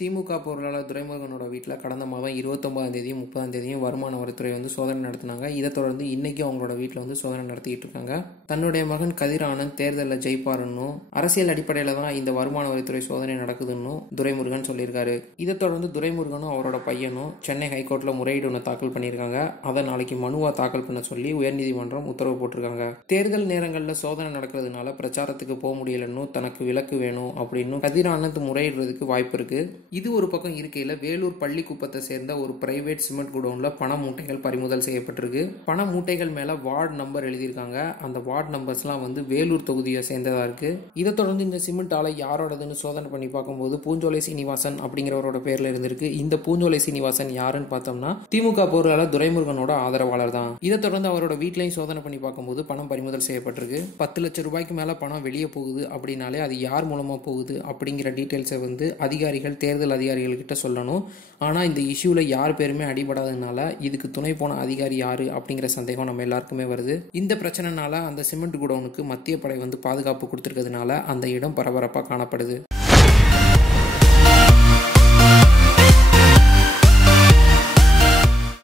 திமுக பொருளாளர் துரைமுருகனோட வீட்டில் கடந்த மாதம் 29ஆம் தேதியும் 30ஆம் தேதியும் வருமான வரித்துறை சோதனை நடத்தினாங்க. இதை தொடர்ந்து இன்னைக்கு அவங்களோட வீட்டில் சோதனை நடத்திட்டு இருக்காங்க. தன்னுடைய மகன் கதிர் ஆனந்த் தேர்தலில் ஜெயிப்பாருன்னு அரசியல் அடிப்படையில் தான் இந்த வருமான வரித்துறை சோதனை நடக்குதுன்னு துரைமுருகன் சொல்லியிருக்காரு. இதை தொடர்ந்து துரைமுருகனும் அவரோட பையனும் சென்னை ஹைகோர்ட்ல முறையீடு ஒன்று தாக்கல் பண்ணியிருக்காங்க. அதை நாளைக்கு மனுவா தாக்கல் பண்ண சொல்லி உயர்நீதிமன்றம் உத்தரவு போட்டிருக்காங்க. தேர்தல் நேரங்களில் சோதனை நடக்கிறதுனால பிரச்சாரத்துக்கு போக முடியலன்னு தனக்கு விலக்கு வேணும் அப்படின்னு கதிர் ஆனந்த் முறையிடுறதுக்கு வாய்ப்பு இருக்கு. இது ஒரு பக்கம் இருக்கையில் வேலூர் பள்ளிக்குப்பத்தை சேர்ந்த ஒரு பிரைவேட் சிமெண்ட் குடோன்ல பண மூட்டைகள் பறிமுதல் செய்யப்பட்டிருக்கு. பண மூட்டைகள் மேல வார்டு நம்பர் எழுதியிருக்காங்க. அந்த வார்டு நம்பர்ஸ்லாம் வேலூர் தொகுதியை சேர்ந்ததா இருக்கு. இதை தொடர்ந்து இந்த சிமெண்ட் ஆலை யாரோடதுன்னு சோதனை பண்ணி பார்க்கும்போது பூஞ்சோலை சீனிவாசன் அப்படிங்கிறவரோட பேர்ல இருந்திருக்கு. இந்த பூஞ்சோலை சீனிவாசன் யாருன்னு பார்த்தோம்னா திமுக பொருளாளர் துரைமுருகனோட ஆதரவாளர் தான். இதை தொடர்ந்து அவரோட வீட்லையும் சோதனை பண்ணி பார்க்கும்போது பணம் பறிமுதல் செய்யப்பட்டிருக்கு. 10 லட்சம் ரூபாய்க்கு மேல பணம் வெளியே போகுது அப்படின்னாலே அது யார் மூலமா போகுது அப்படிங்கிற டீட்டெயில்ஸை அதிகாரிகள் தேர்தல் அதிகாரிகள் கிட்ட சொல்லணும். ஆனா இந்த இஷ்யூல யார் பேருமே அடிபடாததுனால இதுக்கு துணை போன அதிகாரி யாரு அப்படிங்கிற சந்தேகம் நம்ம எல்லாருக்குமே வருது. இந்த பிரச்சனைனால அந்த சிமெண்ட் குடோனுக்கு மத்திய படை பாதுகாப்பு கொடுத்திருக்கிறதுனால அந்த இடம் பரபரப்பா காணப்படுது.